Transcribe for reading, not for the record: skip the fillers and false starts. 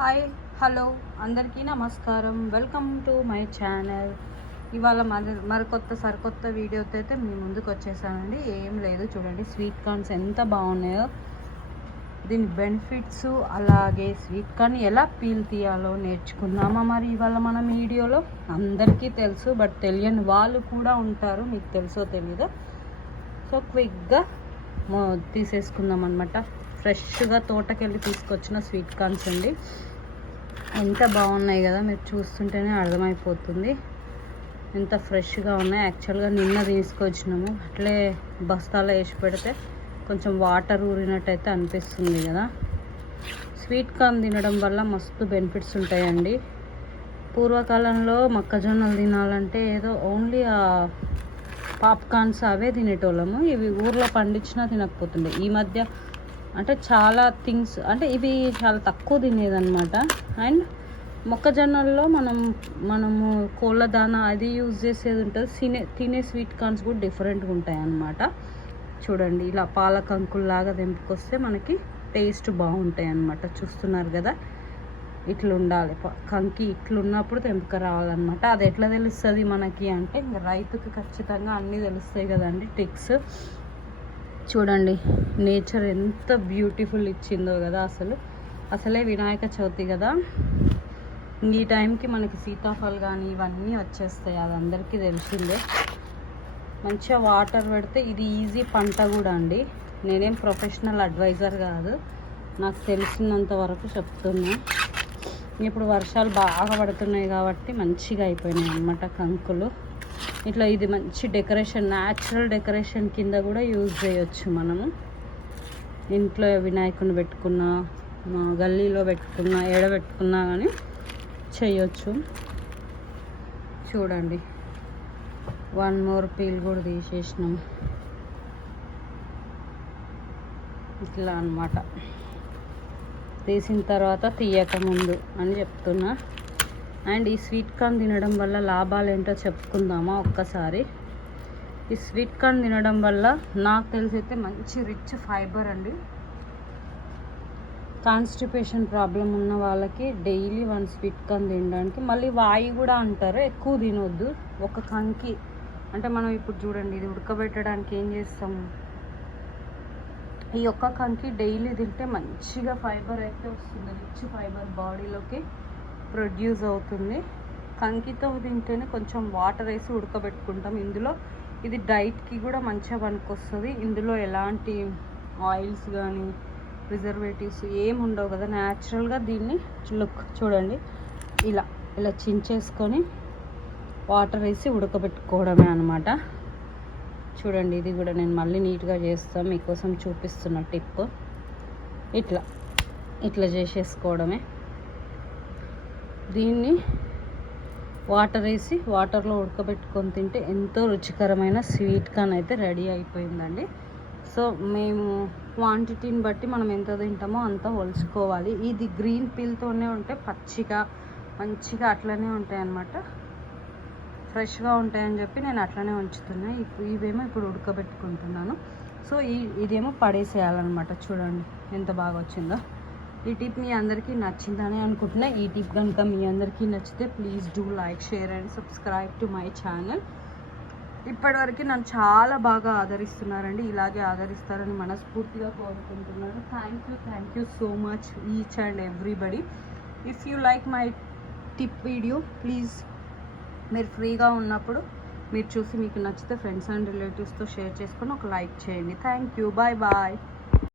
Hi hello అందరికీ నమస్కారం. Welcome to my channel. ఇవాళ మరికొత్త సరికొత్త వీడియోతో అయితే మీ ముందుకు వచ్చేసానండి. ఏం లేదు, చూడండి స్వీట్ కార్న్స్ ఎంత బాగున్నాయో, దీని బెనిఫిట్స్, అలాగే స్వీట్ కార్న్ ఎలా పీల్ తీయాలో నేర్చుకుందామా మరి ఇవాళ మనం వీడియోలో. అందరికీ తెలుసు, బట్ తెలియని వాళ్ళు కూడా ఉంటారు, మీకు తెలుసో తెలీదో. సో క్విక్గా తీసేసుకుందాం అనమాట. ఫ్రెష్గా తోటకెళ్ళి తీసుకొచ్చిన స్వీట్ కార్న్స్ అండి. ఎంత బాగున్నాయి కదా, మీరు చూస్తుంటేనే అర్థమైపోతుంది ఎంత ఫ్రెష్గా ఉన్నాయి. యాక్చువల్గా నిన్న తీసుకొచ్చినాము, అట్లే బస్తాలో వేసి పెడితే కొంచెం వాటర్ ఊరినట్టయితే అనిపిస్తుంది కదా. స్వీట్ కార్న్ తినడం వల్ల మస్తు బెనిఫిట్స్ ఉంటాయండి. పూర్వకాలంలో మొక్కజొన్నలు తినాలంటే ఏదో ఓన్లీ పాప్కార్న్స్ అవే తినేటోళ్ళము. ఇవి ఊర్లో పండించినా తినకపోతుండే. ఈ మధ్య అంటే చాలా థింగ్స్, అంటే ఇవి చాలా తక్కువ తినేదన్నమాట. అండ్ మొక్కజొన్నల్లో మనము కోళ్ళ దానా అది యూజ్ చేసేది ఉంటుంది. తినే స్వీట్ కార్న్స్ కూడా డిఫరెంట్గా ఉంటాయి అన్నమాట. చూడండి, ఇలా పాలకంకుల్లాగా తెంపుకొస్తే మనకి టేస్ట్ బాగుంటాయి అన్నమాట. చూస్తున్నారు కదా, ఇట్లా ఉండాలి కంకి. ఇట్లున్నప్పుడు తెంపుక రావాలన్నమాట. అది ఎట్లా తెలుస్తుంది మనకి అంటే, ఇంకా రైతుకి ఖచ్చితంగా అన్నీ తెలుస్తాయి కదండి, టిక్స్. చూడండి నేచర్ ఎంత బ్యూటిఫుల్ ఇచ్చిందో కదా. అసలే వినాయక చవితి కదా, ఈ టైంకి మనకి సీతాఫల్ కానీ ఇవన్నీ వచ్చేస్తాయి, అది అందరికీ తెలిసిందే. మంచిగా వాటర్ పెడితే ఇది ఈజీ పంట కూడా అండి. నేనేం ప్రొఫెషనల్ అడ్వైజర్ కాదు, నాకు తెలిసినంత వరకు చెప్తున్నా. ఇప్పుడు వర్షాలు బాగా పడుతున్నాయి కాబట్టి మంచిగా అయిపోయినాయి అన్నమాట కంకులు. ఇట్లా ఇది మంచి డెకరేషన్, న్యాచురల్ డెకరేషన్ కింద కూడా యూజ్ చేయొచ్చు మనము. ఇంట్లో వినాయకుని పెట్టుకున్నా, గల్లీలో పెట్టుకున్నా, పెట్టుకున్నా కానీ చేయొచ్చు. చూడండి, వన్ మోర్ పీల్ కూడా తీసేసినాం. ఇట్లా అన్నమాట. తీసిన తర్వాత తీయక ముందు అని చెప్తున్నా. అండ్ ఈ స్వీట్ కార్న్ తినడం వల్ల లాభాలు ఏంటో చెప్పుకుందామా ఒక్కసారి. ఈ స్వీట్ కార్న్ తినడం వల్ల నాకు తెలిసైతే మంచి రిచ్ ఫైబర్ అండి. కాన్స్టిపేషన్ ప్రాబ్లం ఉన్న వాళ్ళకి డైలీ 1 స్వీట్ కార్న్ తినడానికి. మళ్ళీ వాయి కూడా అంటారు, ఎక్కువ తినొద్దు. ఒక కంకి అంటే మనం ఇప్పుడు చూడండి, ఇది ఉడకబెట్టడానికి ఏం చేస్తాము, ఈ ఒక్క కంకి డైలీ తింటే మంచిగా ఫైబర్ అయితే వస్తుంది, రిచ్ ఫైబర్ బాడీలోకి ప్రొడ్యూస్ అవుతుంది. కంకితో తింటేనే కొంచెం వాటర్ వేసి ఉడకబెట్టుకుంటాం. ఇందులో ఇది డైట్కి కూడా మంచిగా పనికొస్తుంది. ఇందులో ఎలాంటి ఆయిల్స్ కానీ ప్రిజర్వేటివ్స్ ఏమి ఉండవు కదా. న్యాచురల్గా దీన్ని చూడండి, ఇలా చించేసుకొని వాటర్ వేసి ఉడకబెట్టుకోవడమే అనమాట. చూడండి, ఇది కూడా నేను మళ్ళీ నీట్గా చేస్తాను, మీకోసం చూపిస్తున్న టిప్. ఇట్లా చేసేసుకోవడమే. దీన్ని వాటర్ వేసి వాటర్లో ఉడకబెట్టుకొని తింటే ఎంతో రుచికరమైన స్వీట్ కార్న్ అయితే రెడీ అయిపోయిందండి. సో మేము క్వాంటిటీని బట్టి మనం ఎంత తింటామో అంత ఒలుచుకోవాలి. ఇది గ్రీన్ పీల్తోనే ఉంటే పచ్చిగా మంచిగా అట్లనే ఉంటాయి అన్నమాట, ఫ్రెష్గా ఉంటాయని చెప్పి నేను అట్లనే ఉంచుతున్నా. ఇవేమో ఇప్పుడు ఉడకబెట్టుకుంటున్నాను. సో ఇదేమో పడేసేయాలన్నమాట. చూడండి ఎంత బాగా వచ్చిందో. ఈ టిప్ మీ అందరికీ నచ్చిందని అనుకుంటున్నా. ఈ టిప్ కనుక మీ అందరికీ నచ్చితే please do like, share and subscribe to my channel. ఇప్పటివరకు నన్ను చాలా బాగా ఆదరిస్తున్నారండి, ఇలాగే ఆదరిస్తారని మనస్ఫూర్తిగా కోరుకుంటున్నాను. Thank you so much each and everybody. If you like my tip video, please మీరు ఫ్రీగా ఉన్నప్పుడు మీరు చూసి మీకు నచ్చితే ఫ్రెండ్స్ అండ్ రిలేటివ్స్తో షేర్ చేసుకొని ఒక లైక్ చేయండి. Thank you, bye bye.